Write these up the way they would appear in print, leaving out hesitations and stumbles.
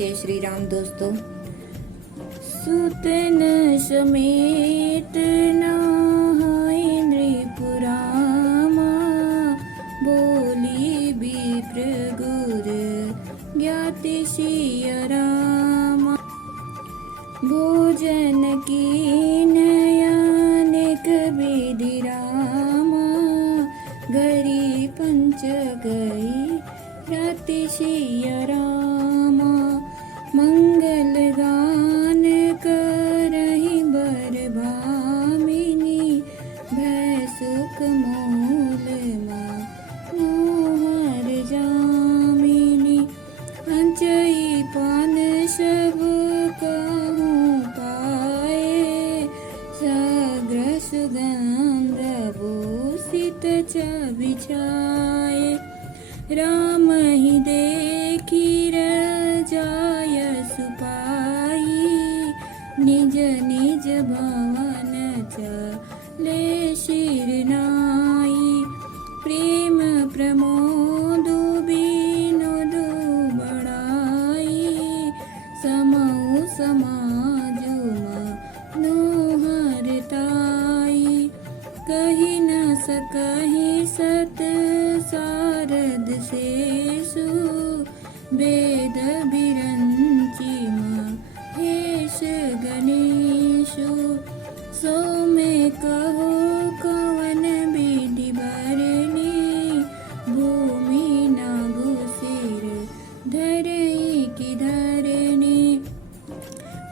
जय श्री राम दोस्तों। सुतन समेत नहाय नृपुरामा, बोली विप्र गुर ज्ञाति सिया रामा। भोजन की नयानिक विधि रामा, गरी पंच गई राति सिया रामा। मंगल गान करहि बर भामिनी, भय सुख मूल मनोहर जामिनी। अंचई पान सब कहूँ पाए, साग्र सुगंध भूषित बिछाए। राम ही देखी रजाय सुपाई, निज निज भवन चले शिरनाई। प्रेम प्रमोद विनोद बढ़ाई, समऊ समाज मनोहर ताई। कही न सकहि सत सारद शेषु, वेद विरंचि महेश गणेशु। सो में कहो कवन विधि बरनी, भूमि नागु सिर धरई की धरनी।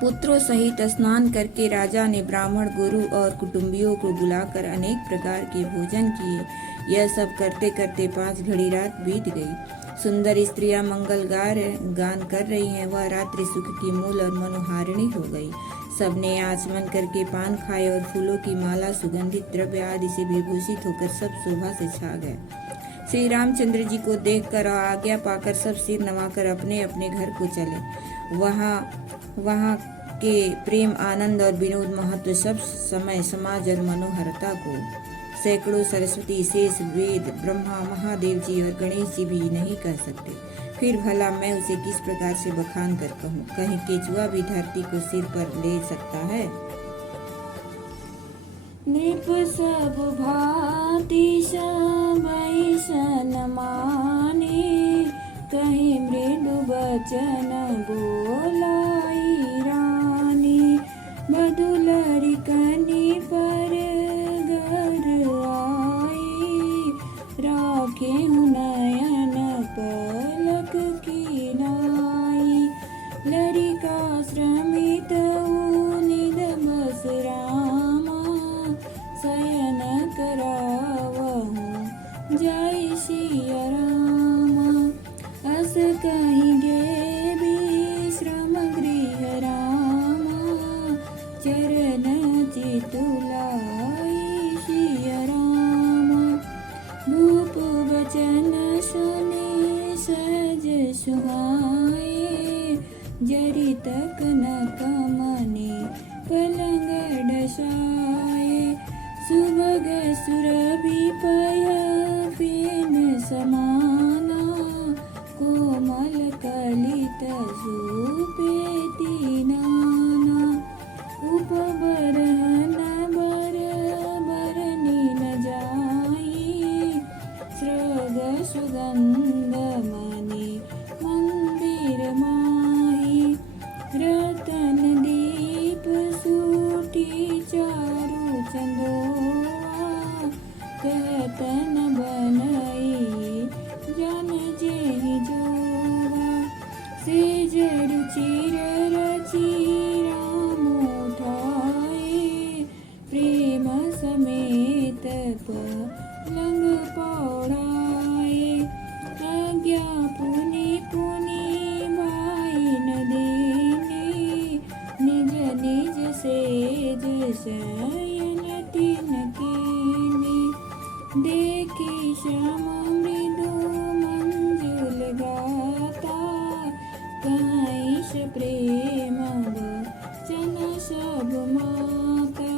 पुत्रों सहित स्नान करके राजा ने ब्राह्मण, गुरु और कुटुंबियों को बुलाकर अनेक प्रकार के भोजन किए। यह सब करते करते 5 घड़ी रात बीत गई। सुंदर स्त्रियां मंगल गान कर रही हैं। वह रात्रि सुख की मूल और मनोहारिणी हो गई। सबने आचमन करके पान खाए और फूलों की माला, सुगंधित द्रव्य आदि से विभूषित होकर सब शोभा से छा गए। श्री रामचंद्र जी को देखकर और आज्ञा पाकर सब सिर नवाकर अपने अपने घर को चले। वहाँ के प्रेम, आनंद और विनोद महत्व सब समय समाज और मनोहरता को सैकड़ों सरस्वती, शेष, वेद, ब्रह्मा, महादेव जी और गणेश जी भी नहीं कह सकते। फिर भला मैं उसे किस प्रकार से बखान कर कहूँ? कहीं केचुआ भी धरती को सिर पर ले सकता है? नृप सब भांति सबई सन्मानी, कहीं मृदु बचन बोलाई रानी। बधुलरी कनि पर घर आई, राखे नयन पलक की नाई। लरिका श्रमित निध बस रामा, शयन करावहु जय सिया रामा। अस कहिगे विश्राम गृह रामा, चरण चितुलाई सिया रामा। भूप वचन सुनि सज सुहाए, जरि तक न कमनि पलंग डसाए। सुभग सुरभि पय फेन समाना, कोमल कलित सुपेति नाना। उपबरहन बरनी न जाई, स्रग सुगंध मणि मंदिर माही। रतन दीप सूटी चारु चंदोआ, कहतन बनई जन जेहि जोगा। सेज रुचिर रचि राम उठाए, प्रेम समेत पलंग पौड़ाए। आज्ञा पुनि पुनि भाई न देने, निज निज सेज शयन तिन कीने। देखी श्याम मृदु मंजुल गाता, कहाईश प्रेम वचन सब माता।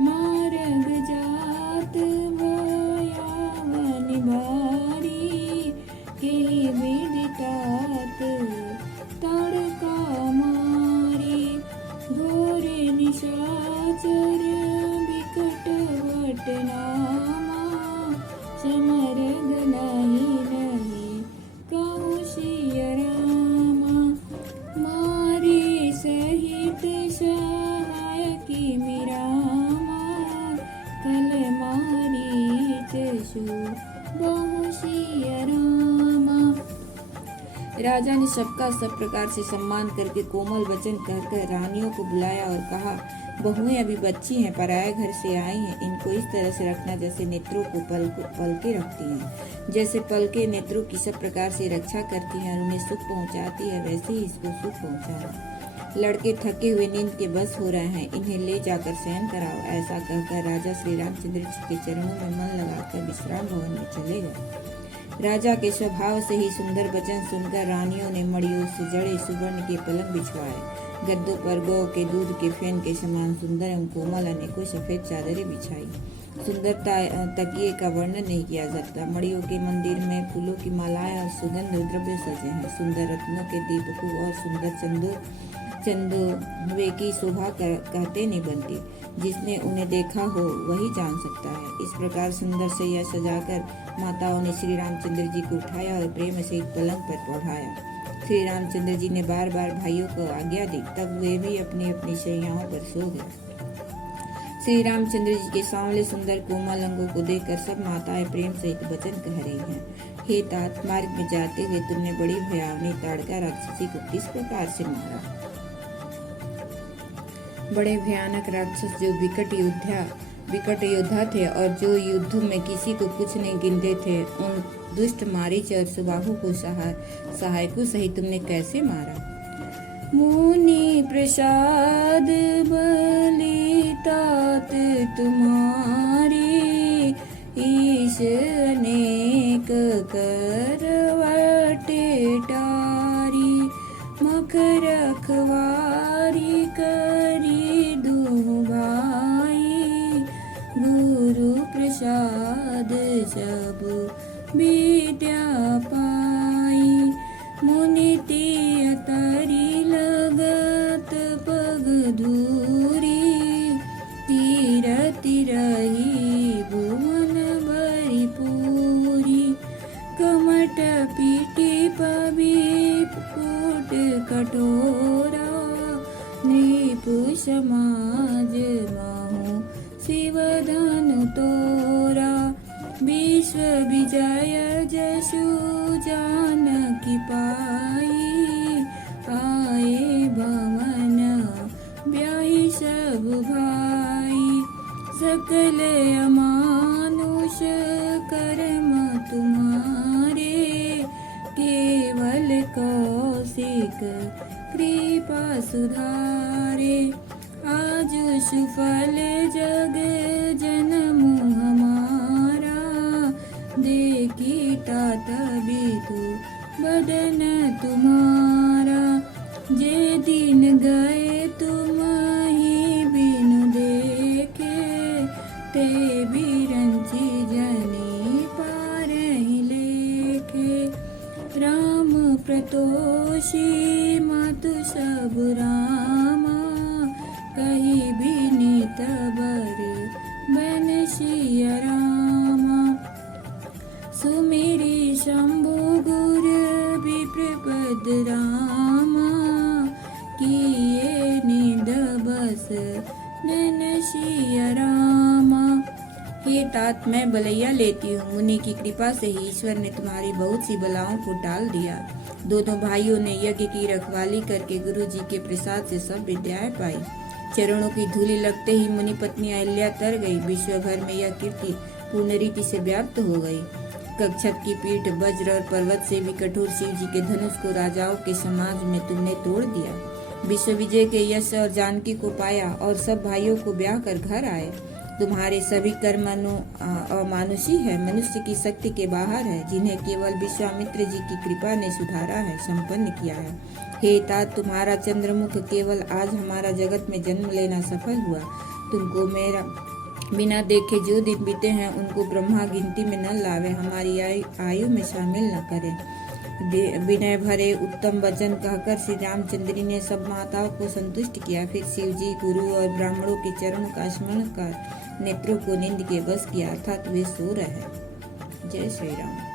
मार्ग जात भयावन भारी, के विदितात तड़ राजा ने सबका सब प्रकार से सम्मान करके कोमल वचन कहकर रानियों को बुलाया और कहा, बहुएं अभी बच्ची हैं, पराये घर से आई हैं, इनको इस तरह से रखना जैसे नेत्रों को पलके रखती हैं। जैसे पलके नेत्रों की सब प्रकार से रक्षा करती हैं और उन्हें सुख पहुंचाती है, वैसे ही इसको सुख पहुंचाना। लड़के थके हुए नींद के बस हो रहे हैं, इन्हें ले जाकर शयन कराओ। ऐसा कहकर राजा श्री रामचंद्र जी के चरणों में मन लगाकर विश्राम भवन में चले गए। राजा के स्वभाव से ही सुंदर वचन सुनकर रानियों ने मड़ियों से जड़े सुवर्ण के पलंग बिछवाए। गद्दों पर गौ के दूध के फेन के समान सुंदर एवं कोमल अनेकों सफेद चादरें बिछाई। सुंदरता तकिए का वर्णन नहीं किया जाता। मड़ियों के मंदिर में फूलों की मालाएं और सुगंध द्रव्य सजे हैं। सुंदर रत्नों के दीपकों और सुंदर चंदोवे की शोभा कहते नहीं बनती। जिसने उन्हें देखा हो वही जान सकता है। इस प्रकार सुंदर सैया सजाकर माताओं ने श्री रामचंद्र जी को उठाया और प्रेम से एक पलंग पर पढ़ाया। श्री रामचंद्र जी ने बार बार भाइयों को आज्ञा दी, तब वे भी अपनी अपनी शैयाओं पर सो गए। श्री रामचंद्र जी के सांवले सुंदर कोमल अंगों को देखकर सब माताएं प्रेम सहित वचन कह रही हैं। हे तात, मार्ग में जाते हुए तुमने बड़ी भयावनी ताड़का राक्षसी को किस प्रकार से मारा? बड़े भयानक राक्षस जो विकट योद्धा थे और जो युद्ध में किसी को कुछ नहीं गिनते थे, उन दुष्ट मारीच और सुबाहु को सहायकों सहित तुमने कैसे मारा? मुनि प्रसाद बलि तात तुम्हारी, ईश अनेक करवटे टारी, मख रखवारी करी दुह भाई, गुरु प्रसाद सब विद्या पाई, मुनि अतरी लगत पग धूरी, तीरथ रही भुवन भरी पूरी, कमट पीटी पबी कोट कटोरा, नृप समाज महु शिवधन तोरा, विश्व विजय जसु जानकी पाई, आए भवन ब्याही सब भाई, सकल अमानुष कर्म तुम्हारे, केवल कौशिक कृपा सुधारे, आज सुफल जग जन्म हमारा, देखी तात बीतु बदन तुम्हारा, जे दिन गए तुम ही बिनु देखे, ते बिरंची जनी पार ही लेखे, राम प्रतोषी मातु सब रामा, कही बिनीत बर बन सिया रामा, सुमेरी शंभु गुर विप्रपद रामा, किए निद बस नन सिया रामा। हे तात, मैं बलैया लेती हूँ। मुनि की कृपा से ही ईश्वर ने तुम्हारी बहुत सी बलाओं को टाल दिया। दोनों भाइयों ने यज्ञ की रखवाली करके गुरु जी के प्रसाद से सब विद्याएं पाई। चरणों की धूलि लगते ही मुनि पत्नी अहिल्या तर गई। विश्व भर में यह कीर्ति पूर्ण रीति से व्याप्त हो गई। कच्छप की पीठ वज्र और पर्वत से भी कठोर शिव जी के धनुष को राजाओं के समाज में तुमने तोड़ दिया। विश्व विजय के यश और जानकी को पाया और सब भाइयों को ब्याह कर घर आए। तुम्हारे सभी कर्म अमानुषी है, मनुष्य की शक्ति के बाहर है, जिन्हें केवल विश्वामित्र जी की कृपा ने सुधारा है, संपन्न किया है। हे तात, तुम्हारा चंद्रमुख केवल आज हमारा जगत में जन्म लेना सफल हुआ। तुमको मेरा बिना देखे जो दिन बीते हैं उनको ब्रह्मा गिनती में न लावे, हमारी आयु में शामिल न करे। विनय भरे उत्तम वचन कहकर श्री रामचंद्र ने सब माताओं को संतुष्ट किया। फिर शिव जी, गुरु और ब्राह्मणों के चरणों का स्मरण कर नेत्रों को नींद के बस किया, अर्थात वे सो रहे। जय श्री राम।